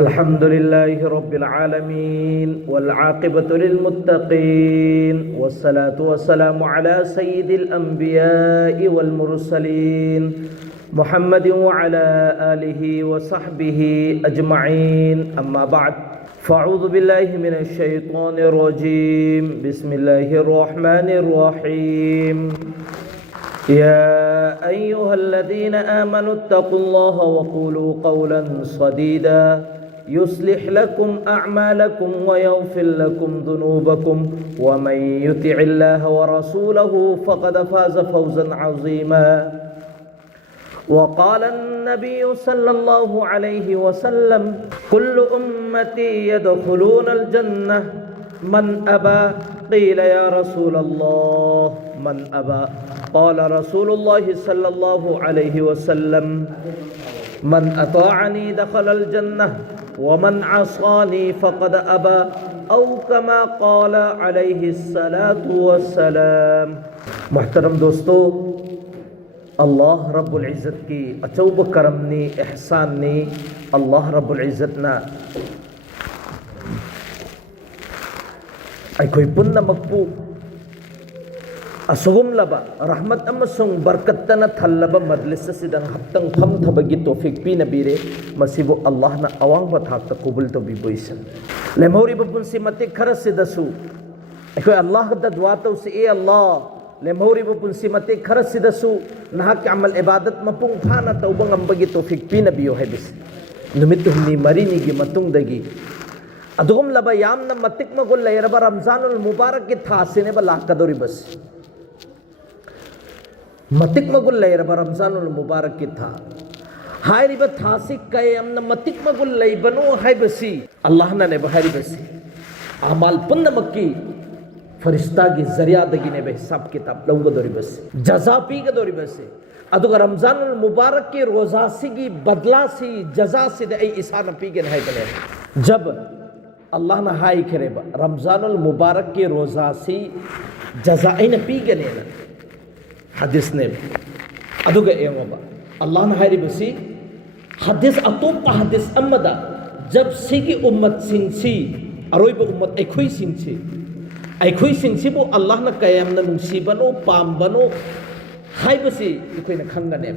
अल्हम्दुलिल्लाहि रब्बिल आलमीन वल आक़िबतु लिल मुत्तक़ीन वस्सलातु वस्सलामु अला सय्यिदिल अंबिया'i वल मुरसलीन मुहम्मदिन व अला आलिहि व सहबिहि अजमईन अम्मा बअद फ़अऊज़ु बिल्लाहि मिनश शैतानिर रजीम बिस्मिल्लाहिर रहमानिर रहीम या अय्युहल्लज़ीना आमनु इत्तक़ुल्लाहा व क़ूलू क़ौलन सदीदा युस्लिह लकुम अअमालकुम व यग़फ़िर लकुम ज़ुनूबकुम व मन युतिइल्लाह व रसूलहु फ़क़द फ़ाज़ फ़ौज़न अज़ीमा वक़ाल अन्नबिय्यु सल्लल्लाहु अलैहि वसल्लम कुल्लु उम्मती यदख़ुलूनल जन्नह मन अबा क़ील या रसूलल्लाह मन अबा क़ाल रसूलुल्लाहि सल्लल्लाहु अलैहि वसल्लम मन अताअनी दख़लल जन्नह व मन असानी फ़क़द अबा औ कमा क़ाल अलैहिस्सलातु वस्सलाम। मुहतरम दोस्तों, अल्लाह रब्बुल इज़्ज़त की अचौब करमनी एहसाननी अल्लाह रब्बुल इज़्ज़तना अखोई पुन्नमक्पु असुगुमलबा रहमत अमसुंग बरकतना थल्लबा मजलिस सिदंग हप्तंग फमथबगी तौफीक पीनबीरे मसिबु अल्लाहना अवांगबा थाकता कबूल तौबीबोइसन लेमहौरिबा पुंसि मतिक खरसिदसु अखोई अल्लाहदा दुआ तौसि ए अल्लाह लेमहौरिबा पुंसि मतिक खरसिदसु नहाक अमल इबादत मपुंग फाना तौबा ngambagi तौफीक पीनबियो हैबिस नुमित हुमनी मरीनीगी मतुंगदगी अदुगुमलबा यामना मतिक मगुल लेरबा रमजानुल मुबारक की थासिनेबा लाकदोरिबस मतिक मगुल लेरबा रमजानुल मुबारक की था हायरिबा थासि कयमना मतिक मगुल लेबनो हैबसी अल्लाहना ने बहारिबसी अमाल पुन्नमक्की फरिश्ता की जरिया दगिने बे हिसाब किताब लौगदोरिबसी जजा पीगदोरिबसी अदुगा रमजानुल मुबारक की रोजासी की बदलासी जजासी दे ईसा पीगन है बने जब अल्लाह ना हाई करेबा रमजानुल मुबारक के रोजासी जजाइन पीगने ना हदीस ने अदुगा एमबा अल्लाह ना हाई बसी हदीस अतोप हदीस अमदा जब सिगी उम्मत सिंसी अरोइब उम्मत एखुई सिंसी एखुई सिंसी बो अल्लाह ना कयम ना नुसीबनो पामबनो हाई बसी इखुई ना खंगने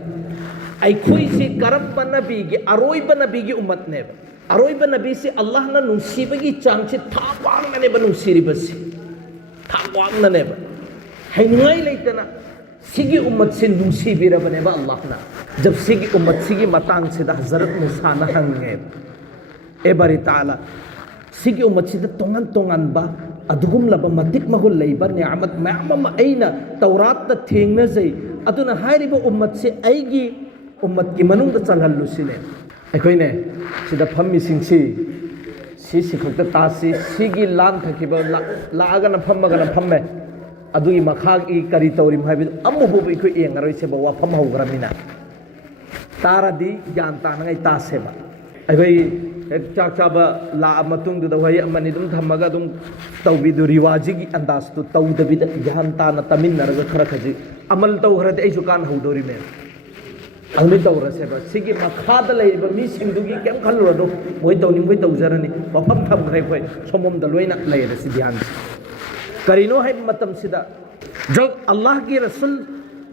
एखुई से करब नबी के अरोइब नबी की उम्मत ने अरोइब नबी से अल्लाह ना नुसीबगी चांग से थावांगने बनु सिरिबसी थावांगने ब हैंगाई लेतना सिगी उम्मत से नुसीबिरबने बा अल्लाह ना जब सिगी उम्मत सिगी मतांग से दा हज़रत मूसा ना हंगे ए बारी ताला सिगी उम्मत से तोंगन तोंगन बा अदुगुम लब मतिक महुल लेबा नियामत मयाम ऐना तौरात ता थेंगना जै अदुना हायरिबा उम्मत से ऐगी उम्मत की मनुंग दा चंगहल्लुसिने अखोइने सिदा फम्मी सिंसी सी खक्ता तासी सिगी लान थकिबा लागना फम्मगना फम्मे अदुगी मखागी करी तौरिम हाइबि अम्मुबु इखो एंगरोइसे बवा फम हौग्रमिना तारादी ज्ञान तानगाई तासेबा अखोइ एक चाक चाबा ला मतुंग दु वही अमनि दुम थमगा दुम तौबिदु रिवाजिगी अंदाज तु तौदबिद ज्ञान ताना तमिन्नरग खरा खजि अमल तौ हरदे ऐसु कान हौदोरि मे अमि तौरसेबा सिगी मखाद लेबा मी सिंदुगी केम खलुरदो मोय तौनिंग मोय तौजरनी मफम थमखै खोय सोमम द लोइना लेरसि ध्यान करिनो है मतम सिदा जब अल्लाह की रसूल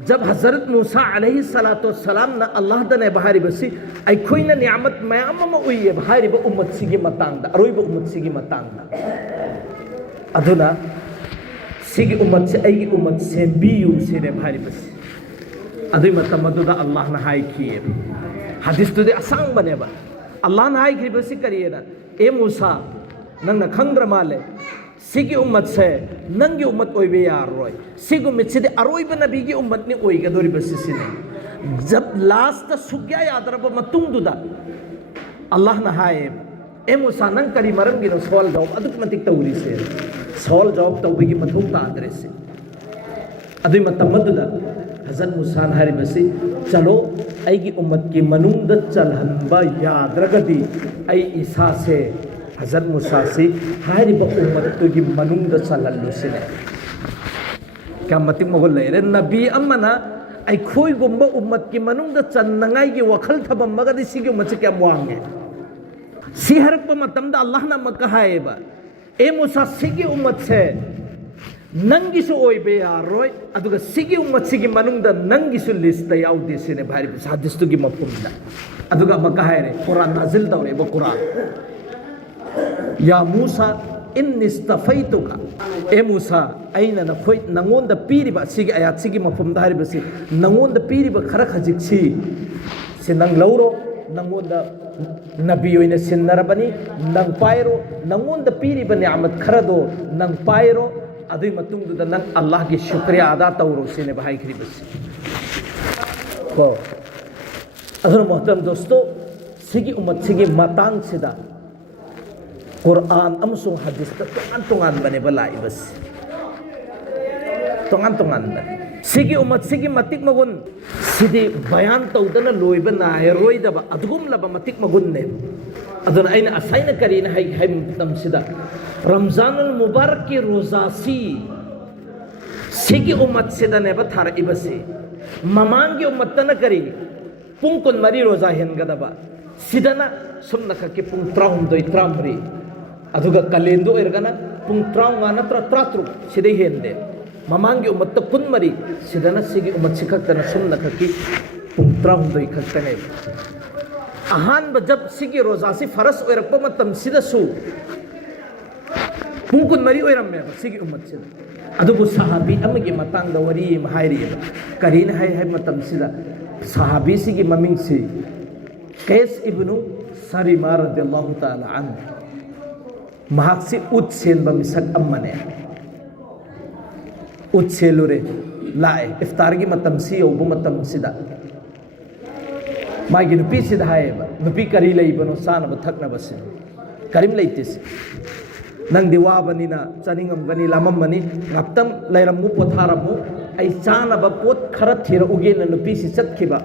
जब हज़रत मूसा अलैहि सलातो सलाम ना अल्लाह दने बहारी बसी अखोइन नियामत मयाम उइए बहारी ब उम्मत सिगी मतांगदा अरोइब उम्मत सिगी मतांगदा अदुना सिगी उम्मत से ऐगी उम्मत से बियु से बहारी बसी अदुई मतम अदुदा अल्लाह ना हाई किए हदीस तुदे असंग बनेबा अल्लाह ना हाई की बसी करिएना ए मूसा नंगना खंग्र माले सिगी उम्मत से नंगी उम्मत ओइबे यारोय सिगु मिछिदे अरोइब नबी की उम्मत ने ओइगा दोरि बसिसिने जब लास्ट सुग्या यादरब मतुंगदुदा अल्लाह ना हाय ए मूसा नंग करी मरम गिनो सवाल जवाब अदुक मतिक तौरी से सवाल जवाब तौबेगी मथौ तादरे से अदुई मतमदुदा हज़रत मूसा ना हारी बसी चलो ऐगी उम्मत की मनुंग चलहनबा यादरगदी ऐ ईसा से हज़रत मूसा से हारिबा उम्मत की मनुंग चलहल्लुसिने क्या मतिक मगुल लेरे नबी अमना अखोई गुम्बा उम्मत की मनुंग चन्नंगाई की वखल थबम्मगदी सिगी उम्मत से क्या वांगे सी हरप मतमदा अल्लाह ना मक्का हाएबा ए मूसा सिगी उम्मत से नंगिसु ओइबे यारोय अदुगा सिगी उम्मत सिगी मनुंगदा नंगिसु लिस्ट दा याउदे सिने भाई हदीस तुगी मफहुमदा अदुगा मक्का हायरे कुरान नाजिल दौरे बो कुरान या मूसा इन्नी इस्तफैतुका ए मूसा अइना नखोय नंगोंदा पीरिबा सिगी आयात सिगी मफहुमदा हारिबसि नंगोंदा पीरिबा खरा खजिक्सी से नंग लौरो नंगोंदा नबी ओइना सिन्नरबनी नंग पायरो नंगोंदा पीरिबा नियामत खरदो नंग पायरो अदुई मतुंगदुदा नंग अल्लाह की शुक्रिया अदा तौरो सिने भाई खरिबसि को अदुन मोहतरम दोस्तों सिगी उम्मत सिगी मातांग सिदा कुरान अमसुंग हदीस तोंगान तोंगान बने बलाई बस तोंगान तोंगान बने सिगी उम्मत सिगी मतिक मगुन सिदी बयान तौदना लोइबा नायरोइदबा अदुगुम लबा मतिक मगुन ने अदुन आइना असाइना करीना हाई हाई तमसिदा रमजानुल मुबारक की रोजासी सिगी उम्मत सिदा ने बथार इबसे ममांग की उम्मत तना करी पुंग कुन मरी रोजा हेनगदबा सिदना सुमना के पुंग त्राउम दोई त्रामरी अदुगा कलेंदो इरगना पुंग त्राउंगा नत्र त्रात्रुक सिदे हेनदे ममांगी उम्मत कुन मरी सिदना सिगी उम्मत सिखतना सुमना की पुंग त्राउम दोई खतने अहान जब सिगी रोजा से फरस ओरप मतम सिदसु पुंग कुन मरी ओरमे सिगी उम्मत सिदा अदुबु सहाबी अमगी मतंग वरी हायरी करीन हाय हाय मतम सिदा सहाबी सिगी ममिंग से कैस इब्नु सरिमा रदियल्लाहु ताला अन्हु महाक्सी उत सेन बमिसक अम्मने उत सेलुरे लाए इफ्तार की मतम सी ओबु मतम सिदा मागी नुपी सिदा हायबा नुपी करी लइबनो सानब थकनबसि करीम लइतिस नंग दिवाबनिना चनिंगमगनी लाममनी ngaptam lairammu potharamu ai chanaba pot khara thira ugena nupi si chatkiba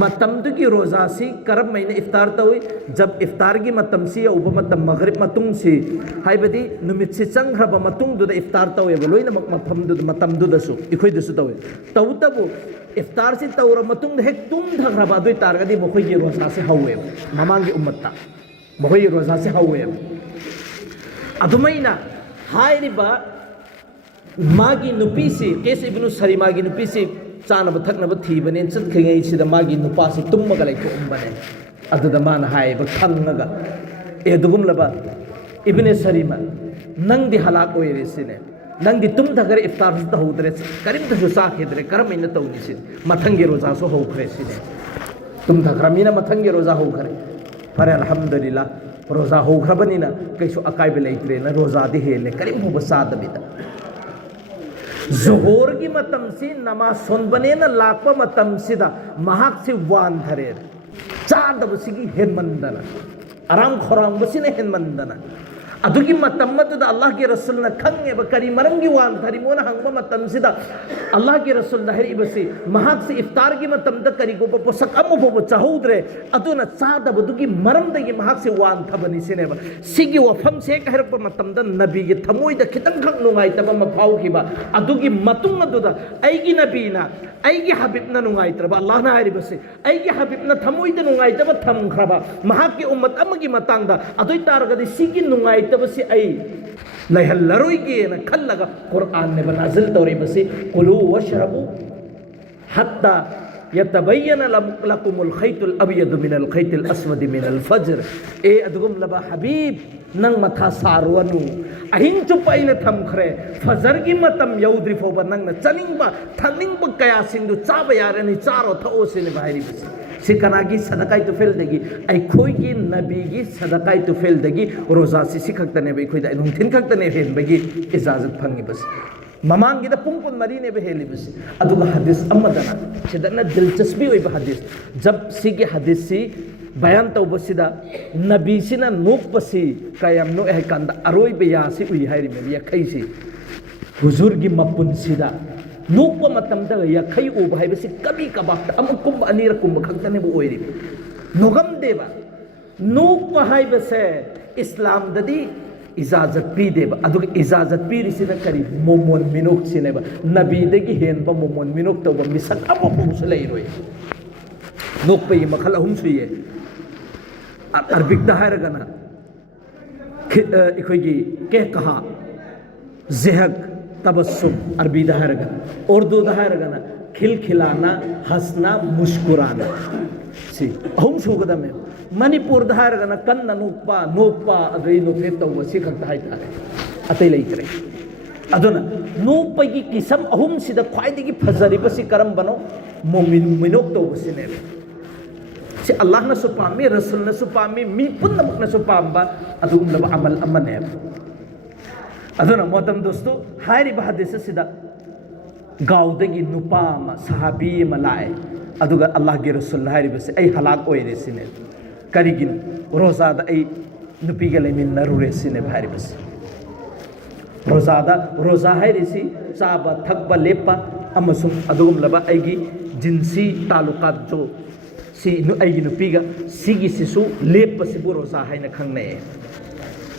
matam du ki roza si karab maina iftar tawi jab iftar gi matam si uba matam maghrib matung si haibadi numit si changraba matung du da iftar tawi ba loina matam du da su ikhoi du su tawi tawtabu iftar si tawra matung hek tum dhagraba doi targadi mokhoi gi roza si hawe mamangi ummatta mokhoi gi roza si hawe अदुमैना हायरिबा मागी नुपी से case इब्नु सरिमा की नुपी से चानब थकनब थीबने चतखिङै सिदा मागी नुपा से तुम्मगा लैथोंबने अदुदा मान हायबा खंगगा ए दुगुमलबा इब्ने सरिमा नंगदि हलाक ओइरे सिने नंगदि तुम थगरे इफ्तार स तहुदरे करीम तसु साखेदरे करमैना तौनि सिन मथंगे रोजा सो होखरे सिने तुम थगरामीना मथंगे रोजा होखरे फरे अल्हम्दुलिल्लाह रोजा होखरबनिना कैसु अकायबे लेत्रे ना रोजा दि हेले करीम होब सादबिदा जोहर की मतम से नमाज सोनबने न लाकवा मतम सिदा महाक से वान धरे चादब सिगी हेनमंदना आराम खोराम बसिने हेनमंदना अदुगी मतम मदुदा अल्लाह के रसूल न खंगे बकरी मरंगी वान धरी मोना हंगमा मतम सिदा अल्लाह के रसूल न हरी बसी महाक से इफ्तार की मतम द करी को पोसक अमु बो चाहुद्रे अदुना चादब दुगी मरम दगी महाक से वान थबनी सिने सिगी वफम से कहरप मतम द नबी के थमोय द खितंग खंग नुंगाई तब म फाउ खिबा अदुगी मतुंग अदुदा ऐगी नबीना ऐगी हबीब न नुंगाई तरबा अल्लाह न हरी बसी ऐगी हबीब न थमोय द नुंगाई तब थम खरबा महाक की उम्मत अमगी मतंग द अदुई तारगदि सिगी नुंगाई तब से ऐ लहल्लरोइगे न खल्लगा कुरान ने नाज़िल तौरे बसी कुलू वशरबू हत्ता यतबय्यन लकुमुल खैतुल अबयद मिनल खैतिल अस्वद मिनल फज्र ए अदुगुम लबा हबीब नंग मथा सारवनु अहिंग चुपाइने थमखरे फजर की मतम यौद्रि फोबा नंग न चनिंगबा थनिंगबा कया सिंदु चाबा यारनि चारो थओ सिने बाहिरी बसी सिकनागी सदकाई तो फेल देगी आई खोई की नबी की सदकाई तो फेल देगी रोजा से सिखकतने बे खोई दा नुंथिन खकतने फेल बेगी इजाजत फंगी बस ममांगी दा पुंकुन मरी ने बेहेली बस अदुगा हदीस अमदना सिदना दिलचस्पी होई हदीस जब सिगे हदीस सी बयान तो बसिदा नबी सिना नोक बसी कायम नो ए कंदा अरोई बे यासी उई हायरि मे या खैसी हुजूर की मपुन सिदा नोक मतम द या खै उब हायबसी कभी कबाक अमुकुम अनीर कुम खक्तने बो ओइरि नोगम देबा नोक हायबसे इस्लाम ददी इजाजत पी देबा अदुग इजाजत पीरि सिना करी मोमोन मिनुक सिनेबा नबी दगी हेनबा मोमोन मिनुक तब मिसक अबो पुस लैरोय नोक पे मखल अहुम सुये अरबिक दा हायरगना अखोगी के कहा ज़हक तबस्सुम अरबी दहारगन उर्दू दहारगन खिलखिलाना हंसना मुस्कुराना सी अहुम सुगदमे मणिपुर दहारगन कन्ना नोक्पा नोक्पा अदई नोफे तौबा सी खक्ता हाइतारे अतै लेइतरे अदुना नोपगी किसम अहुम सिदा ख्वाइदगी फजरिबसी करम बनो मोमिनोक तौबसिने से अल्लाह न सुपामी रसूल न सुपामी मी पुन्नमक न सुपामबा अदुगुमलबा अमल अमने अदुना मोतम दोस्तों हाइरिबा हदीस सिदा गाउदगी नुपा मा सहाबी मलाए अदुगा अल्लाह के रसूल हाइरिबसे ऐ हलाक ओइरेसिने करिगिन रोजादा ऐ नुपीगा लेमिन नरुरेसिने हाइरिबसे रोजादा रोजा हाइरिसी चाबा थकबा लेपा अमसुम अदुगुमलबा ऐगी जिनसी तालुकात जो सी ऐगी नुपीगा सिगी सिसु लेपसिबु रोजा हाइना खंगने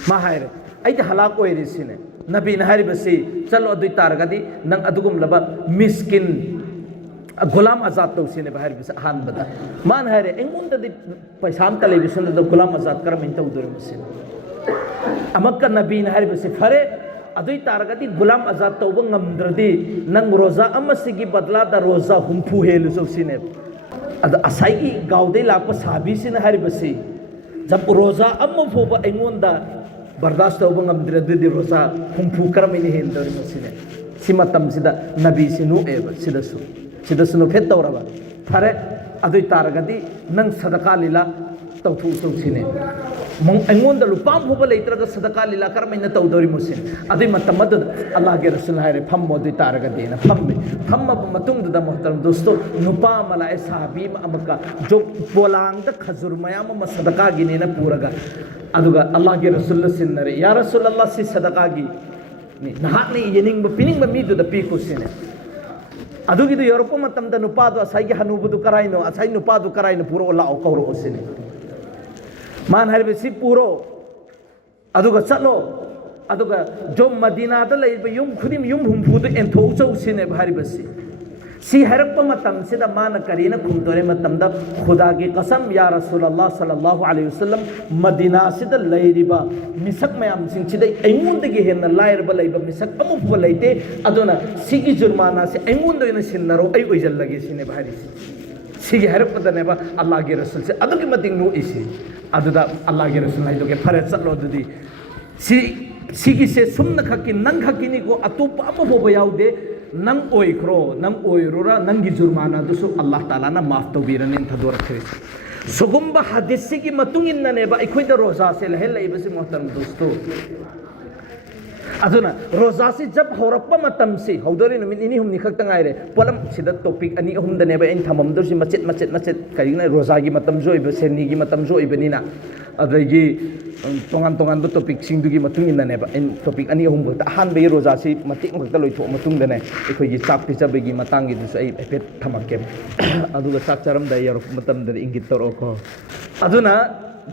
मा हाइरे ऐदि हलाक ओइरेसिने नबी नहारिबसी चलो अदुई तारगदी नंग अदुगुमलबा मिस्किन गुलाम आजाद तौसिने बाहरिबसी अहानबदा मान हाइरे एंगुंददी पैसाम तलेबिसन द गुलाम आजाद करम इन तौदुरमसिन अमक्का नबी नहारिबसी फरे अदुई तारगदी गुलाम आजाद तौब ngamdradi नंग रोजा अमसिगी बदला द रोजा हुंफु हेलुसोसिने अद असाइगी गाउदे लाप साबिसिन हारिबसी जब रोजा अमफोब एंगुंदा बर्दाश्त तौब ngamdradi रोजा हुंफु करमिनि हेलदुरमसिने सिमतमसिदा नबी सिनु एब सिदसु फेट तौरबा फरे अदुई तारगदी नंग सदका लीला तौथु सौसिने ऐंगोंद लुपाम हुब लेत्रग सदका लीला करमैन तौदोरी मुसिन अदुई मतमद अल्लाह के रसूल हायरे फम्मो अदुई तारगदी न फम्मे फम्मब मतुंग द मोहतरम दोस्तों नुपा मलाए साहबी अमका जो पोलांग द खजुर मयाम म सदका गिने न पूरगा अदुगा अल्लाह के रसूल सिन्नरे या रसूल अल्लाह सि सदका गी नि नहाक ने येनिंग पिनिंग मी दु द पीको सिने अदुगिदु योरको मतम द नुपादु असाइगे हनुबुदु कराइनो असाइ नुपादु कराइनो पूरो लाओ कौरो ओसिने मान हरबसी पूरो अदुगा चलो अदुगा जो मदीना द लैब युम खुदिम युम हुंफुदु एंथो चौसिने हरबसी सी हरप मतम सिदा मान करीना खुमतोरे मतम द खुदा की कसम या रसूल अल्लाह सल्लल्लाहु अलैहि वसल्लम मदीना सिदा लैरिबा मिसक मयाम सिंचिदे एंगुंदगी हेन लायरबा लैबा मिसक अमुफु लैते अदुना सिगी जुर्माना से एंगुंदो इन सिन्नरो ऐ ओइजल लगे सिने भारिसी सिगी हरपदनेबा अल्लाह के रसूल से अदुगी मतिंग नो इसी अदुदा अल्लाह के रसूल हाइदो के फरे चलो दुदी सिगी से सुमन खकी नंग खकीनी को अतुप अमबो याउदे नंग ओइख्रो नंग ओइरोरा नंगी जुर्माना दुसु अल्लाह ताला ना माफ तौबीरन इन थदोर खरिस सुगुम्बा हदीस की मतुंग इन्ननेबा अखोइदा रोजा से लहल लैबसी मोहतरम दोस्तों अदुना रोजा से जब होरप्पा मतम से हौदोरी नुमित इनी हुमनि खक्ता गाइरे पोलम सिदा टॉपिक अनि अहुम दनेबा इन थममदुसि मचेत मचेत मचेत करिना रोजा की मतम जो इबे सेनी की मतम जो इबेनिना अदगी तोंगान तोंगान टॉपिक सिंदुगी मतुंग इन्ननेबा इन टॉपिक अनि अहुम गता हान बे रोजा से मतेक खक्ता लोइथो मतुंग दने एखोगी चाक पिजबेगी मतंगी दुसु आई एफेट थमके अदुगा चाक चरम दा यरो मतम द इंगित तोरको अदुना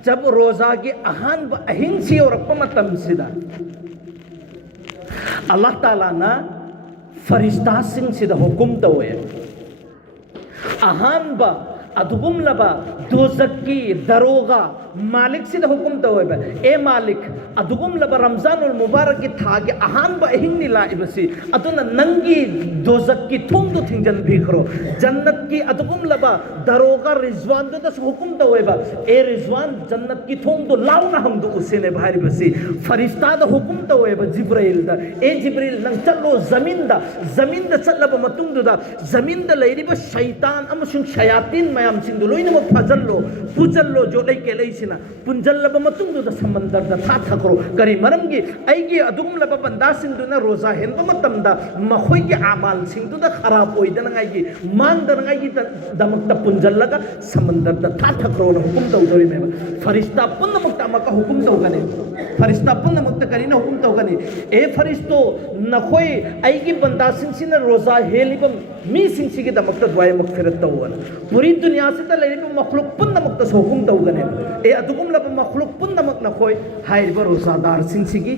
जब रोजा की अहान अहिंसी और मतम सिदा अल्लाह ताला ना फरिश्ता सिंह सिदा हुकुम तवे अहानबा अदुगुमलबा दोजकी दरोगा मालिक सिदा हुकुम तवे ए मालिक अदुगुमलबा रमजानुल मुबारक की थागे अहानबा अहिंग लाइबसी अदुना नंगी दोजकी थुंदु थिंजन भिखरो जन्नत की अदुगुमलबा दरोगा रिजवान दस हुकुम तवे ए रिजवान जन्नत की थुंदु लाउना हमदु उसिने भारिबसी फरिश्ता द हुकुम तवे जिब्राइल दा ए जिब्राइल नंग चलो जमीन दा चलबा मतुंग दा जमीन दा लैरिबा शैतान अमसुं शयातीन मयाम सिंदु लोइनम फजल्लो पुजल्लो जो लैके लैसिना पुंजल्लबा मतुंग दा समंदर दा था थकरो करी मरमगी ऐगी अदुगुमलबा बंदा सिंदुना रोजा हेनबा मतमदा मखोइगी आमाल सिंदुदा खराब ओइदनगाइगी मांगदनगाइगी दमकता पुंजल्लगा समंदर दा था थकरो न हुकुम तौदोरि मेबा फरिश्ता पुन्नमक्ता मका हुकुम तौगने फरिश्ता पुन्नमक्ता करिना हुकुम तौगने ए फरिश्तो नखोइ ऐगी बंदा सिंसिना रोजा हेलिबम मी सिंसिगी दमकता दुआय मगफिरत तौगन पूरी दुनिया से त लैरिबा मखलुक पुन्नमक्ता हुकुम तौगने ए अदुगुमलबा मखलुक पुन्नमक नखोइ हाइरिबा रोजादार सिंसिगी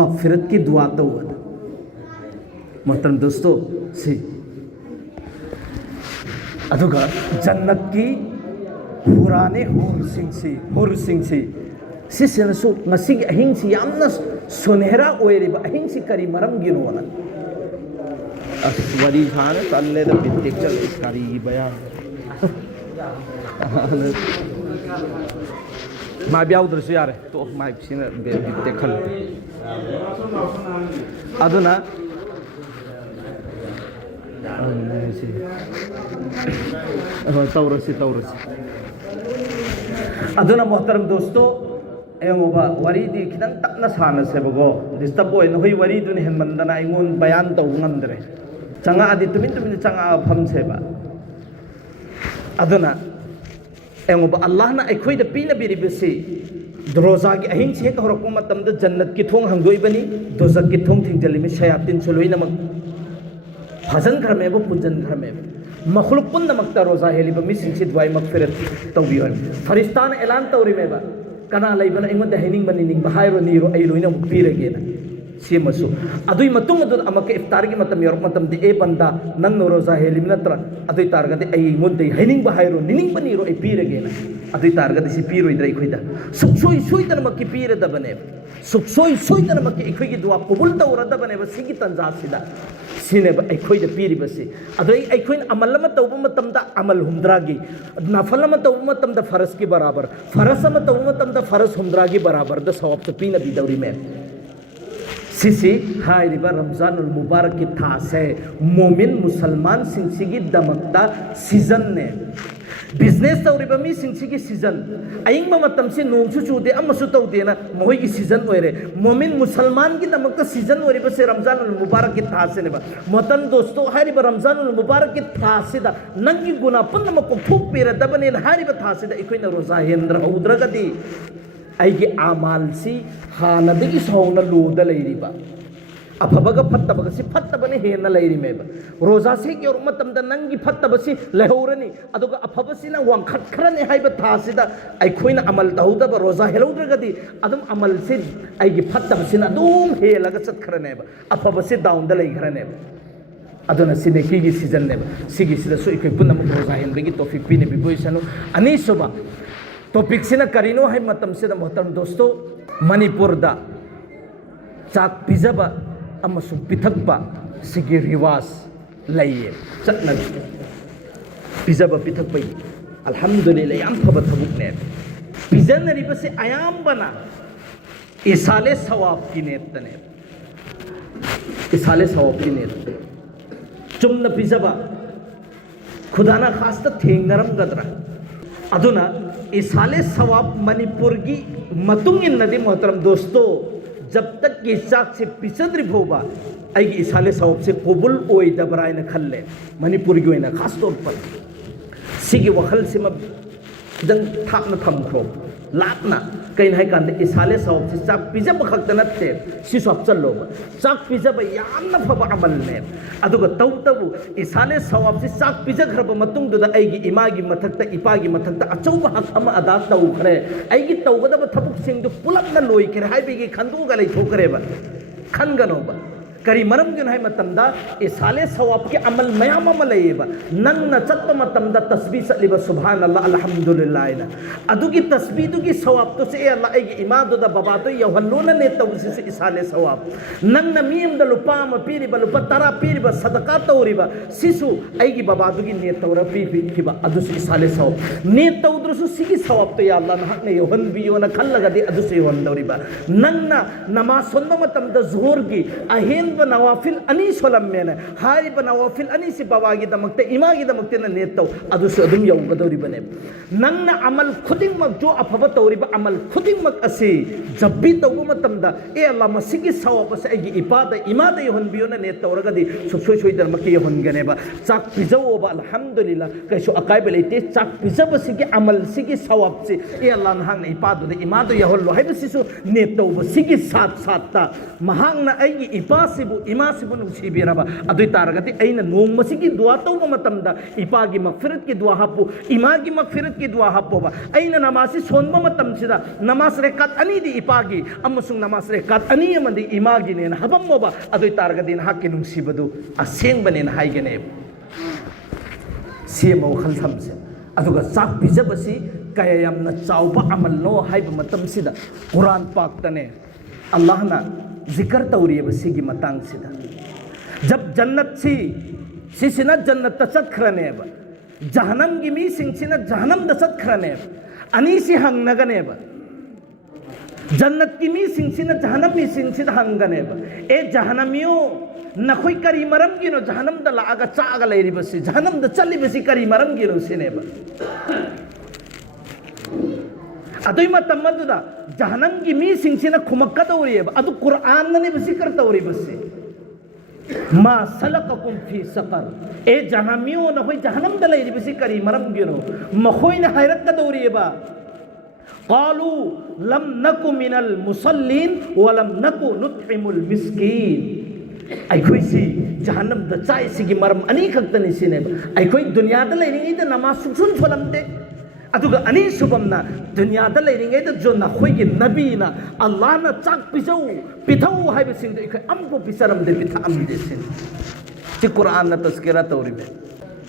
मगफिरत की दुआ तौगन मोहतरम दोस्तों सी अदुगा जन्नत की हुराने हुर सिंह सी सिसेनसु ngasi ahingsi yamna sonera oiriba ahingsi kari maram ginona aswari khane talle da bitek chal kari baya ma biaw drsu yare to ma sina bitek khal aduna taurasi aduna muhtaram dosto एमोबा वरी दी खिदंग तकना साना सेबगो disturb होय नहै worry दुनि हेमंदना इंगोन बयान तौ ngandre changa adi tumin changa pham seba aduna एमोबा अल्लाह ना अखोय द पीना बिरिबसी रोजा की अहिंग से हरको मतम द जन्नत की थोंग हंगोय बनी दोजक की थोंग थिंगजली में शयातिन सलोय नमक फजन घर में वो पुंजन घर में मखलूक पुन नमक रोजा हेलिबा मिसिंग से द्वाय मगफिरत तौबियो फरिश्ता ने ऐलान तौरी में बा कना लेबन इंगोन द हेनिंग बनी निंग बहायरो नीरो आई लोइना पीरगे ना सेमसु अदुई मतुंग अदु अमक इफ्तार की मतम योर मतम दे ए बंदा नंग रोजा हेलिम नत्र अदुई तारगदे आई इंगोन दे हेनिंग बहायरो निनिंग बनीरो आई पीरगे ना अदुई तारगदे सि पीरोइद्रा इखोइदा सुखसोई सोइदन मक की पीरदा बने सुखसोई सोइदन मक की इखोइगी दुआ कबूल तौरदा बने सिगी तंजा सिदा सिनेब अखोइद पीरिबसे अदुई अखोइन अमल म तौब मतमदा अमल हुमद्रागी नफल म तौब मतमदा फरज की बराबर फरज म तौब मतमदा फरज हुमद्रागी बराबर द सवाब तो पीना बिदौरी में सिसी हाइरिबा रमजानुल मुबारक की था से मोमिन मुसलमान सिंसिगी दमकता सीजन ने बिजनेस तौरिबा मी सिंसिगी सीजन अइंग मतम से नोंसु चुदे अमसु तौदेना मोहि की सीजन ओइरे मोमिन मुसलमान की दमकता सीजन ओइरिबा से रमजानुल मुबारक की था से नेबा मतन दोस्तों हाइरिबा रमजानुल मुबारक की था से दा नंगी गुना पुन्नम कोथुक पेरा दबने हाइरिबा था से दा इकोइना रोजा हेंद्र औद्रगदी आइगे आमाल सी हानदगी सौना लोद लेरिबा अफबग फत्तबग से फत्तबने हेन लेरि मेब रोजा से के मतमदा नंगी फत्तबसी लेहौरनी अदुगा अफबसिना वांखत खरने हाइबा थासिदा आइखोइना अमल तौदब रोजा हेलौद्रगदी अदम अमल से आइगे फत्तबसिना दुम हेलगा चतखरनेब अफबसे डाउन द लेखरनेब अदुना सिने की सीजन नेब सिगी सिदा सो इखै पुनम रोजा हेनबगी टॉपिक पिने बिबोइसनु अनिसोबा टॉपिक सिना करिनो है मतम सिदा मोहतरम दोस्तों मणिपुर दा चाक पिजबा अमसु पिथकबा सिगी रिवाज लइए चटना पिजबा पिथकबई अल्हम्दुलिल्लाह याम फबा थबुकने पिजन रिबसे आयाम बना इसाले सवाब की नेतने इसाले सवाब की नेत चुमना पिजबा खुदाना खास्ता थेंगरम गदरा अदुना इसाले सवाब मणिपुर की मतुंग इन नदी मोहतरम दोस्तों जब तक ये चाक से पिछद्री भोबा आई इसाले सवाब से कबूल ओई दबराय न खल्ले मणिपुर की ना खास तौर पर सिगी वखल से मब जंग थाक न थमखो लातना कहीं है कांदे इसाले सवाब से चाक पिजब खक्त नत्ते सिसब चलो चाक पिजब याम न फबा अमल ने अदुगा तौ तबु इसाले सवाब से चाक पिजग खरब मतुंग दुदा आईगी इमागी मथक्ता इपागी मथक्ता अचौबा हक अमा अदा तौखरे आईगी तौगदब थबुक सिंगदु पुलप न लोई करे हाइबेगी खंदुगा लै ठोकरेबा खनगनोबा करी मरम क्यों है मतमदा इसाले सवाब के अमल मयाम अमलेबा नंग न चत्त मतमदा तस्बीह सलिबा सुभान अल्लाह अल्हम्दुलिल्लाह ना अदुगी तस्बीह दुगी सवाब तो से अल्लाह एगी इमादो दा बाबा तो यहल्लोन ने तवसी से इसाले सवाब नंग न मीम द लुपा म पीरिबा लुपा तरा पीरिबा सदका तौरिबा सिसु एगी बाबा दुगी ने तौरा पी किबा अदु से इसाले सवाब ने तौद्रसु सिगी सवाब तो या अल्लाह नहक ने यहन बियो न खल्लगा दे अदु से यहन दौरिबा नंग न नमाज सुन्न मतमदा zuhur की अहेन नवाफिल अनी सोलम में हारी नवाफिल अनी से बाबागी दमकते इमागी दमकते न नेत तौ अदुस अदुम यौगदौरी बने नंग अमल खुदिंग मक जो अफब तौरिबा अमल खुदिंग मक असे जब भी तौबु मतमदा ए अल्लाह मसिगी सवाब से एगी इपादा इमादा यहनबियो न नेत तौरगदी सुसोय सोय दर मकी यहनगनेबा चाक पिजौबा अल्हम्दुलिल्लाह कैसो अकाइब लेते चाक पिजब सिगी अमल सिगी सवाब से ए अल्लाह नहांग न इपादो दे इमादो यहल्लो हाइबसिसु नेत तौबा सिगी साथ साथ महांग न एगी इपासिबु इमा सिबु नुसीबिरबा अदुई तारगति अइना नोंमसिगी दुआ तौबा मतमदा इपागी मगफिरत की दुआ हापु इमागी मगफिरत की दुआ हापोबा अइना नमासी सोनबा मतमसिदा नमाज रेकात अनी दी इपागी अमसुंग नमाज रेकात अनी अमदी इमागी ने हबमोबा अदुई तारगति hockey नुसीबदु असेंबने हाइगने सेमो खलसमसे अदुगा chalk पिजबसी kaya yamna chawba amal no haiba matam sida Quran pak tane Allah na zikr tawri ba sigi matang sida jab jannat si sina jannat ta chat khrane ba jahannam gi mi sing sina jahannam da chat khrane ba ani si hang nagane ba jannat ki mi sing sina jahannam mi sing sida hangane ba e jahannamiyo nakhoi kari maram gino jahannam da laaga chaaga leiri basi jahannam da chali basi kari maram gino sineba adoi matamadu da jahannam gi mi sing sina khumakka dawri ba adu Quran na ne basi karta dawri basi ma salakakum fi saqar e jahannamiyo nakhoi jahannam da leiri basi kari maram gino makhoi na hayrat ka dawri ba qalu lam naku minal musallin wa lam naku nut'imul miskin aikhoi si jahannam da chai sigi maram ani khaktani sine aikhoi dunya da leiringi da namaz sun phalamde aduga ani subamna dunya da leiringi da jo na khoi gi nabi na Allah na chak pisau pithau haibe sing da ikhoi ambo pisaram de pitha am de sin ti Quran na tazkira tawri me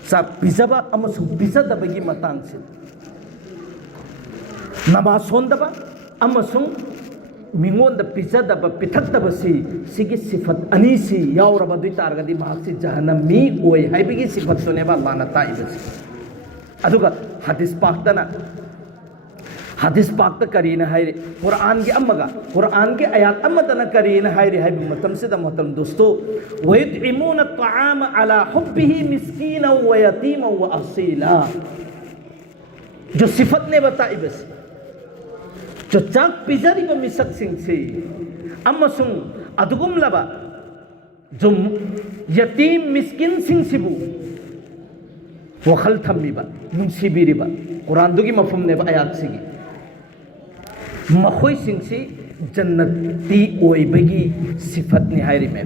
sa pisaba amasu pisada bagi matang sin namaz sondaba amasung mingon da pizadaba pithaktaba sigi sifat anisi yauraba dui targadi bahasi jahannami oi haibigi sifat soneba Allah na taibasi aduga hadis pakta karina haire Quran gi ayat amadana karina haire haibi matam sida matam dosto wa yut'imuna at'ama ala hubbihi miskina wa yatima wa asila jo sifat ne bataibasi जो चाक पिजारी को मिसक सिंह से अमसुं अदुगुम लबा जो यतीम मिस्किन सिंह सिबु वखल थम्मीबा नुंसीबीरिबा कुरान दुगी मफहम ने आयात सिगी मखोई सिंह से जन्नती ओइबगी सिफत ने हायरी में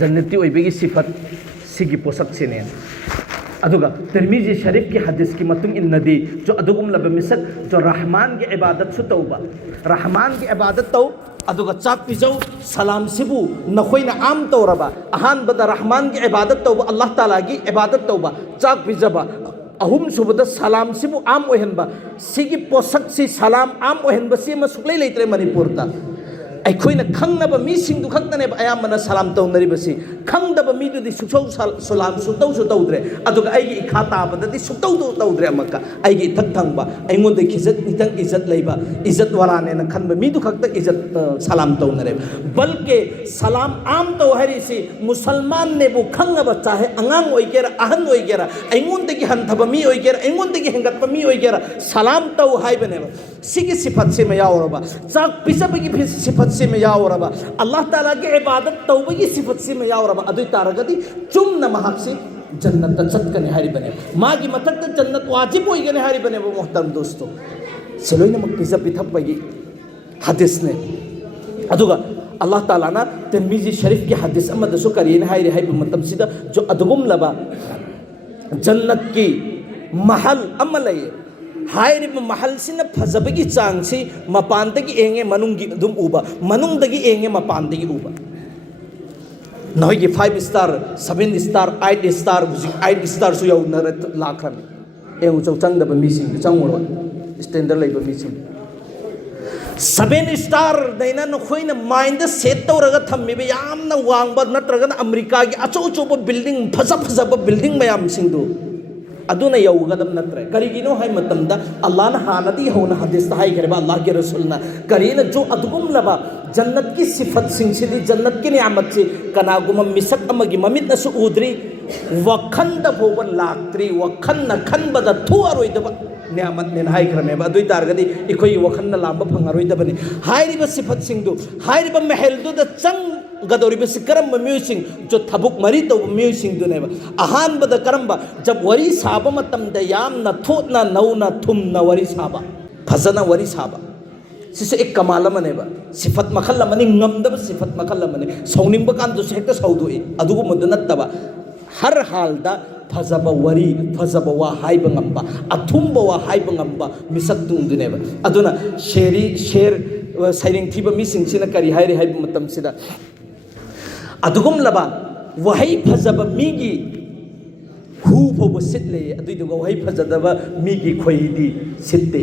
जन्नती ओइबगी सिफत सिगी पोसक सिने अदुगा तिरमिजी शरीफ की हदीस की मतुंग इन नदी जो अदुगुम लब मिसक जो रहमान की इबादत सु तौबा रहमान की इबादत तौ अदुगा चाक पिजौ सलाम सिबु नखोई ना आम तौरबा अहान बदा रहमान की इबादत तौबा अल्लाह ताला की इबादत तौबा चाक पिजबा अहुम सुबदा सलाम सिबु आम ओहनबा सिगी पोसक सि सलाम आम ओहनबा सि मसुकलै लेत्रे मणिपुर ता अखोइना खंगनबा मीसिंग दु खक्तने अयामना सलाम तौनरिबसी खंगदबा मीदुदि सुसौ सलाम सुतौ सुतौद्रे अदुगा आइगी इखा ताबददि सुतौ तौद्रे अमका आइगी थक थंगबा आइंगोंदे खिजत नितंग इज्जत लेबा इज्जत वालाने न खनबा मीदु खक्ता इज्जत सलाम तौनरे बल्कि सलाम आम तौ हरिसी मुसलमान ने बु खंगबा चाहे अंगांग ओइगेरा अहन ओइगेरा आइंगोंदे की हंथबा मी ओइगेरा आइंगोंदे की हेंगतबा मी ओइगेरा सलाम तौ हाइबनेबा सिगी सिफत से में यावरबा चाक पिसबगी सिफत से में यावरबा अल्लाह ताला की इबादत तौबगी सिफत से में यावरबा अदुई तारगदी चुमना महक से जन्नत चटकने हारी बने मागी मतक जन्नत वाजिब होइगने हारी बने वो मोहतरम दोस्तों सलोइना मक पिसा पिथबगी हदीस ने अदुगा अल्लाह ताला ना तिरमिजी शरीफ की हदीस अमदसु करीन हारी हाई मतलब सीधा जो अदगुम लबा जन्नत की महल अमलय हाइरिब महल सिना फजबगी चांगसी मपानदगी एंगे मनुंगी दुम उबा मनुंगदगी एंगे मपानदगी उबा नहोगी 5 स्टार 7 स्टार 8 स्टार बुजी 8 स्टार सु यौ नर लाखरम एउ चौ चंगदब मीसिंग चंगोरो स्टैंडर्ड लेब मीसिंग 7 स्टार दैना नखोइना माइंड सेट तौरगा थम्मिबे यामना वांगबा नत्रगा अमेरिका की अचौ चौब बिल्डिंग फजब बिल्डिंग मयाम सिंगदो अदुना यौगदम नत्रे करिगिनो हाय मतमदा अल्लाह न हानदी होना हदीस हाय करबा अल्लाह के रसूलना करीना जो अदगुम लबा जन्नत की सिफत सिंसिदी जन्नत की नियामत से कनागुम मिसक अमगी ममित नसु उद्री वखंद भोवन लाक्त्री वखन न खनबद थु अरोइदब नियामत ने हाय करमे अदुई तारगदी इखोई वखन न लांब फंगरोइदबनी हायरिब सिफत सिंदु हायरिब महलदु द चंग गदौरिब सिकरम म्यूसिंग जो थबुक मरी तो म्यूसिंग दुनेबा अहान बद करम्बा जब वरी साबा मतम द याम न थोना नौना थुम न वरी साबा फजना वरी साबा सिसे एक कमाल मनेबा सिफत मखल मने ngमदब सिफत मखल मने सौनिंब कान दु हेक्ता सौदुई अदुगु मद नत्तबा हर हालदा फजब वरी फजब वा हाइब ngamba अथुंब वा हाइब ngamba मिसक तुंदुनेबा अदुना शेर साइरिंग थीबा मिसिंग सिना करी हाइरे हाइब मतम सिदा अदुगुम लबा वही फजब मीगी ꯍꯨ ꯐꯥꯎꯕ ꯁꯤꯠꯂꯦ ꯑꯗꯨꯏꯗꯨꯒ ꯋꯥꯍꯩ ꯐꯖꯗꯕ ꯃꯤꯒꯤ ꯈꯣꯏꯗꯤ ꯁꯤꯠꯇꯦ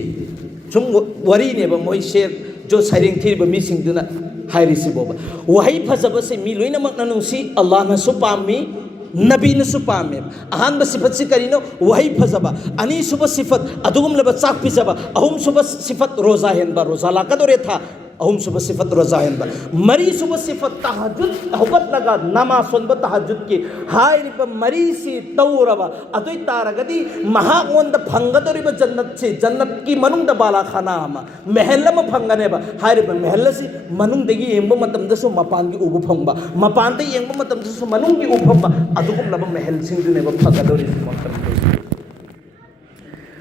ꯁꯨꯝ ꯋꯥꯔꯤꯅꯦꯕ ꯃꯣꯏ ꯁꯦꯔ ꯖꯣ ꯁꯩꯔꯦꯡ ꯊꯤꯔꯤꯕ ꯃꯤꯁꯤꯡꯗꯨꯅ ꯍꯥꯏꯔꯤꯁꯤꯕꯣꯕ ꯋꯥꯍꯩ ꯐꯖꯕꯁꯦ ꯃꯤ ꯂꯣꯏꯅꯃꯛꯅ ꯅꯨꯡꯁꯤ ꯑꯜꯂꯥꯍꯅꯁꯨ ꯄꯥꯝꯃꯤ ꯅꯕꯤꯅꯁꯨ ꯄꯥꯝꯃꯦ ꯑꯍꯥꯟꯕ ꯁꯤꯐꯠꯁꯤ ꯀꯔꯤꯅꯣ ꯋꯥꯍꯩ ꯐꯖꯕ ꯑꯅꯤꯁꯨꯕ ꯁꯤꯐꯠ ꯑꯗꯨꯒꯨꯝꯂꯕ ꯆꯥꯛ ꯄꯤꯖꯕ ꯑꯍꯨꯝꯁꯨꯕ ꯁꯤꯐꯠ ꯔꯣꯖꯥ ꯍꯦꯟꯕ ꯔꯣꯖꯥ ꯂꯥꯛꯀꯗꯧꯔꯦ ꯊꯥ ꯑꯍꯨꯝꯁꯨꯕ ꯁꯤꯐꯠ ꯔꯣꯖꯥ ꯍꯦꯟꯕ ꯃꯔꯤꯁꯨꯕ ꯁꯤꯐꯠ ꯇꯍꯖꯨꯗ ꯍꯧꯒꯠꯂꯒ ꯅꯃꯥꯖ ꯁꯣꯟꯕ ꯇꯍꯖꯨꯗꯀꯤ ꯍꯥꯏꯔꯤꯕ ꯃꯔꯤꯁꯤ ꯇꯧꯔꯕ ꯑꯗꯨꯏ ꯇꯥꯔꯒꯗꯤ ꯃꯍꯥꯛꯉꯣꯟꯗ ꯐꯪꯒꯗꯧꯔꯤꯕ ꯖꯟꯅꯠꯁꯤ ꯖꯟꯅꯠꯀꯤ ꯃꯅꯨꯡꯗ ꯕꯥꯂꯥꯈꯥꯅꯥ ꯑꯃ ꯃꯦꯍꯜ ꯑꯃ ꯐꯪꯒꯅꯦꯕ ꯍꯥꯏꯔꯤꯕ ꯃꯦꯍꯜ ꯑꯁꯤ ꯃꯅꯨꯡꯗꯒꯤ ꯌꯦꯡꯕ ꯃꯇꯝꯗꯁꯨ ꯃꯄꯥꯟꯒꯤ ꯎꯕ ꯐꯪꯕ ꯃꯄꯥꯟꯗ ꯌꯦꯡꯕ ꯃꯇꯝꯗꯁꯨ ꯃꯅꯨꯡꯒꯤ ꯎꯕ ꯐꯪꯕ ꯑꯗꯨꯒꯨꯝꯂꯕ ꯃꯦꯍꯜꯁꯤꯡꯗꯨꯅꯦꯕ ꯐꯪꯒꯗꯧꯔꯤꯕ ꯃꯇꯝꯗꯁꯨ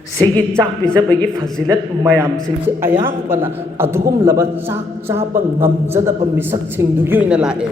ꯁꯤꯒꯤ ꯆꯥꯛ ꯄꯤꯖꯕꯒꯤ ꯐꯖꯤꯂꯠ ꯃꯌꯥꯝꯁꯤꯡꯁꯤ ꯑꯌꯥꯝꯕꯅ ꯑꯗꯨꯒꯨꯝꯂꯕ ꯆꯥꯛ ꯆꯥꯕ ꯉꯝꯖꯗꯕ ꯃꯤꯁꯛꯁꯤꯡꯗꯨꯒꯤ ꯑꯣꯏꯅ ꯂꯥꯛꯑꯦ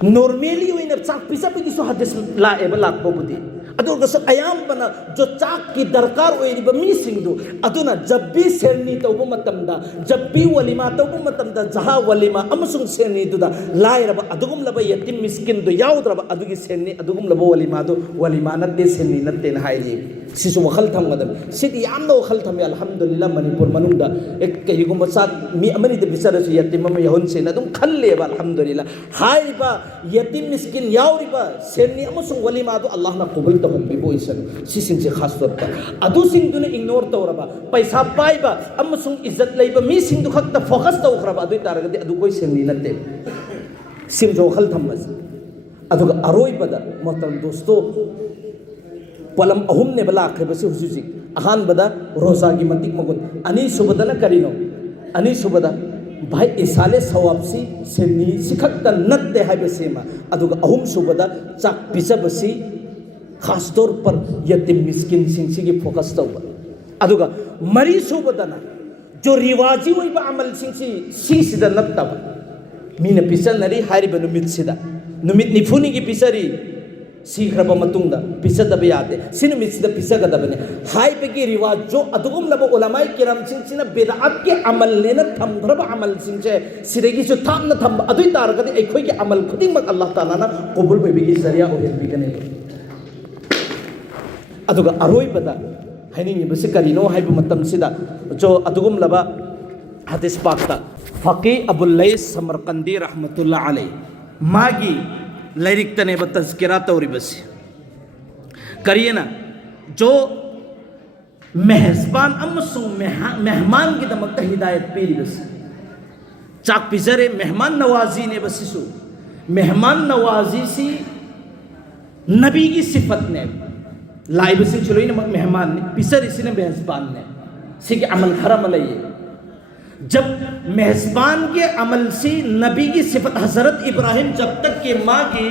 ꯅꯣꯔꯃꯦꯂꯤ ꯑꯣꯏꯅ ꯆꯥꯛ ꯄꯤꯖꯕꯒꯤꯁꯨ ꯍꯗꯤꯁ ꯂꯥꯛꯑꯦꯕ ꯂꯥꯛꯄꯕꯨꯗꯤ ꯑꯗꯨꯒꯁꯨ ꯑꯌꯥꯝꯕꯅ ꯖꯣ ꯆꯥꯛꯀꯤ ꯗꯔꯀꯥꯔ ꯑꯣꯏꯔꯤꯕ ꯃꯤꯁꯤꯡꯗꯨ ꯑꯗꯨꯅ ꯖബ്ꯕꯤ ꯁꯦꯔꯅꯤ ꯇꯧꯕ ꯃꯇꯝꯗ ꯖब्ꯕꯤ ꯋꯥꯂꯤꯃꯥ ꯇꯧꯕ ꯃꯇꯝꯗ ꯖꯍꯥ ꯋꯥꯂꯤꯃꯥ ꯑꯃꯁꯨꯡ ꯁꯦꯔꯅꯤꯗꯨꯗ ꯂꯥꯏꯔꯕ ꯑꯗꯨꯒꯨꯝꯂꯕ ꯌꯇꯤꯝ ꯃꯤꯁꯀꯤꯟꯗꯨ ꯌꯥꯎꯗ꯭ꯔꯕ ꯑꯗꯨꯒꯤ ꯁꯦꯔꯅꯤ ꯑꯗꯨꯒꯨꯝꯂꯕ ꯋꯥꯂꯤꯃꯥꯗꯨ ꯋꯥꯂꯤꯃꯥ ꯅꯠꯇꯦ ꯁꯦꯔꯅꯤ ꯅꯠꯇꯦꯅ ꯍꯥꯏꯔꯤ सिसु वखल थमगदम सिदी यामना वखल थमे अल्हम्दुलिल्लाह मणिपुर मनुंगदा एक कहिगुम सा मी अमरी दे बिसरसु यतिम म यहुन से नदुम खल्लेबा अल्हम्दुलिल्लाह हाइबा यतिम मिस्किन यावरिबा सेरनी अमसुंग वलीमा दु अल्लाह ना कबूल तहम बिबो इसन सिसिंग से खास तौर पर अदु सिंग दुने इग्नोर तौरबा पैसा पाइबा अमसुंग इज्जत लेबा मी सिंग दु खक्ता फोकस तौखरबा अदु तारगदि अदु कोई सेरनी नते सिम जो वखल थमस अदु अरोइबदा मोतम दोस्तो पलम अहुम ने बला खबसे हुजुजी अहान बदा रोजा की मतिक मगुन अनि सुबदना करिनो अनि सुबदा भाई इसाले सवाबसी सेनी सिखत नत्ते हाइबसेमा अदुगा अहुम सुबदा चाक पिसबसी खास तौर पर यतिम मिस्किन सिंसी की फोकस तौबा अदुगा मरी सुबदना जो रिवाजी ओइबा अमल सिंसी सिसिदा नत्तबा मीना पिसनरी हारिबा नुमित सिदा नुमित निफुनी की पिसरी सीखरब मतुंगदा पिसदब यादे सिनमिसदा पिसगदबने हाइबगी रिवाज जो अदुगुम लब उलमाई किराम सिंसिना बिदअत के अमल लेना थमद्रब अमल सिंसे सिदगी सु थामना थम अदुई तारगदि एखोय के अमल खुदिमक अल्लाह ताला ना कबूल होइबगी जरिया ओहेन बिगने अदुगा अरोय बदा हाइनिंग बसे करिनो हाइब मतम सिदा जो अदुगुम लब हदीस पाकता फकी अबुल लैस समरकंदी रहमतुल्लाह अलैह मागी लाइरिक तने तस्किरा तौरीबसी करिएना जो मेहजबान मेहमान की दमक हिदायत पीरीबसी चाक पिजरे मेहमान नवाजी ने बसिसु मेहमान नवाजी सी नबी की सिफत ने लाइबसी चलोई नमक मेहमान ने पिसर इसी ने मेहजबान ने सिके अमल खरम लइए जब मेहजबान के अमल से नबी की सिफत हजरत इब्राहिम जब तक के माँ की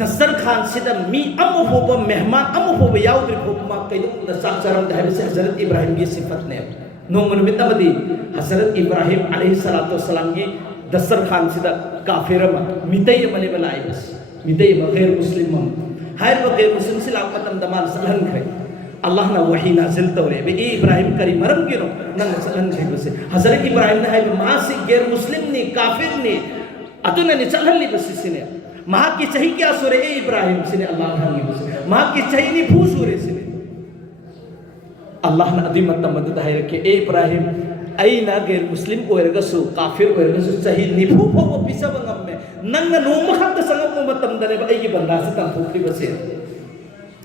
दस्तर खान से मी अमुब मेहमान अमुब याउद्रिमा कई साक्षरम से हजरत इब्राहिम की सिफत ने नोमनमितमदी हजरत इब्राहिम अलैहिस्सलाम की दस्तर खान से काफिर मितई मने बनाई बस मितई गैर मुस्लिम हर गैर मुस्लिम से लाख मतम दमाल सलन खरे अल्लाह ना वही नाजिल तौरे बे इब्राहिम करी मरम गिनो नंग सलन खरे बस हजरत इब्राहिम ने है मां से गैर मुस्लिम ने काफिर ने अतुन ने चलन ली बस सिने मां की सही क्या सुरे ए इब्राहिम सिने अल्लाह ने बस मां की सही ने फू सुरे सिने अल्लाह ना अदी मतम मदद है रखे ए इब्राहिम अइना गैर मुस्लिम ओरगसु काफिर ओरगसु सही निफू फो पिसा बंगम में नंग नोम खत संगम मतम दने बे की बंदा से तम फुखरी बसे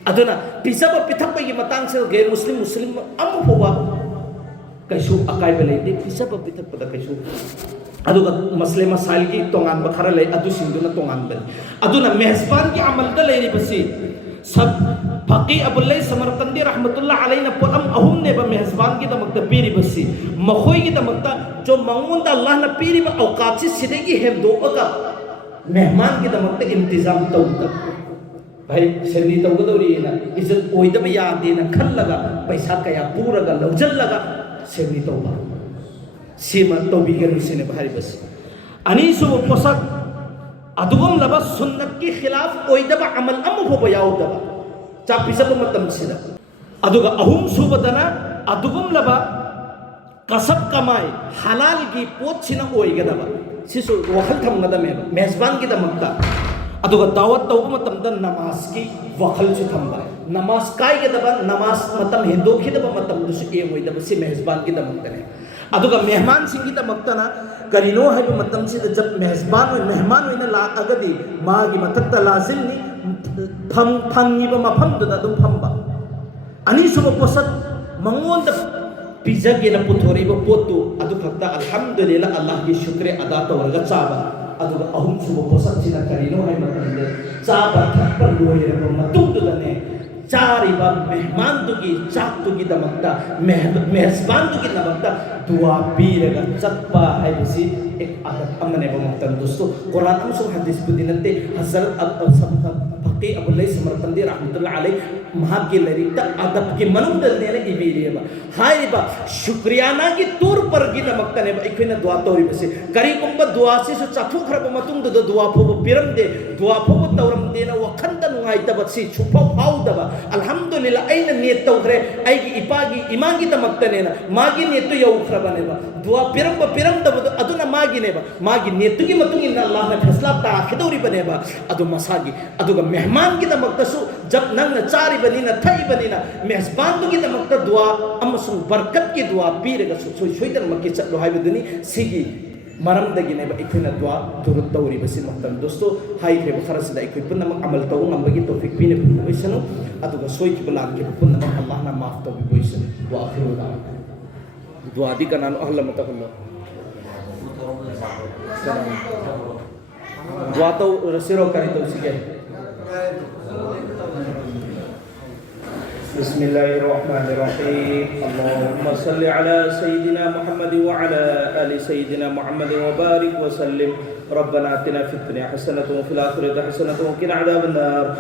अदुना पिसब पिथप की मतंग से गैर मुस्लिम मुस्लिम अम होवा कैसु अकाय बलेते पिसब पिथप पद कैसु अदुगा मसले मसाइल की तोंगान बखरा ले अदु सिंदुना तोंगान बन अदुना मेहजबान की अमल द लेरी बसी सब फकी अबुल्लै समरकंदी रहमतुल्लाह अलैहि न पलम अहुम ने ब मेहजबान की दमक द पीरी बसी मखोई की दमक द जो मंगुन द अल्लाह न पीरी ब औकात से सिदे की हेब दो अका मेहमान की दमक द इंतजाम तौदा भाई सेरनी तौगदौरी ना इज्जत ओइदब यादे ना खल्लगा पैसा कया पूरगा लौजल्लगा सेरनी तौबा सीमा तौबीगर सिने भारी बस अनीसु पोसक अदुगम लबा सुन्नत के खिलाफ ओइदब अमल अम हो याउदबा चा पिसब मतम सिदा अदुगा अहुम सुबदना अदुगम लबा कसब कमाई हलाल की पोत सिना ओइगदबा सिसु वखल थमगदमे मेजबान की दमकता अदुगा दावत तौब मतमदा नमाज की वखल से थंबा नमाज काय के दबा नमाज मतम हिंदू की दबा मतम दुस ए मोय दबा से मेहमान की दमकने अदुगा मेहमान सिंह की दमकतना करिनो है मतम से जब मेहमान होइना ला अगदी मागी मतत्ता लाजिलनी फंगिबा मफम दुदा दुम फंबा अनि सुब पोसत मंगोन द पिज्जा के न पुथोरीबा पोतु अदु खत्ता अल्हम्दुलिल्लाह अल्लाह की शुक्र अदा तवरगा चाबा अदुगा अहुम सुब पोसत सिना करिनो है मतम चाबा थप्पा लोयरबा मतुदने चारिबा मेहमान तुगी चाक तुगी दमकता मेहमान तुगी दमकता दुआ पीरगा चप्पा है बसी एक आदत अमने बमतन दोस्तों कुरान अमसो हदीस बुदिनते हजरत फकी अबुल्लाई समरकंदी रहमतुल्लाह अलैह महाके लरिता अदब के मनुद ने इबीरियबा हाइबा शुक्रियाना की तौर पर गी नमकतने इखिना दुआ तौरी बसे करी कुंबा दुआ से चाखु खरब मतुंग द दुआ फो पिरम दे दुआ फो तौरम देना वखंत नुंगाइतब सी छुफा फाउदबा अल्हम्दुलिल्लाह ऐना नियत तौरे ऐगी इपागी इमांगी तमकतने ना मागी नियत यौखरबनेबा दुआ पिरम दब अदुना मागिनेबा मागी नियतुगी मतुंग इन अल्लाह ने फैसला ताखिदौरी बनेबा अदु मसागी अदुगा मेहमान की दमकतसु जब नंग चारी बनीना थई बनीना मेहमान की दमकत दुआ अमसु बरकत की दुआ पीरगा सोई सोइदन मक्की चलो हाइबदनी सिगी मरम दगिने इखुना दुआ दुरुत तौरी बसी मतम दोस्तों हाई रे खरसदा इखु पुनम अमल तौ नंबगी तौफिक पीने बोइसनु अदुगा सोई की बलान के पुनम अल्लाह ना माफ तो बोइसनु वा आखिरु दुआ दी कनान अल्लाह मतकल्लो दुआ तो रसिरो करी तो सिगे बिस्मिल्लाहिर्रहमानिर्रहीम अल्लाहुम्मा सल्लि अला सय्यिदिना मुहम्मद व अला आलि सय्यिदिना मुहम्मद व बारिक व सल्लिम रब्बना आतिना फिद दुनिया हसनतन व फिल आखिरति हसनतन व किना अज़ाबन्नार।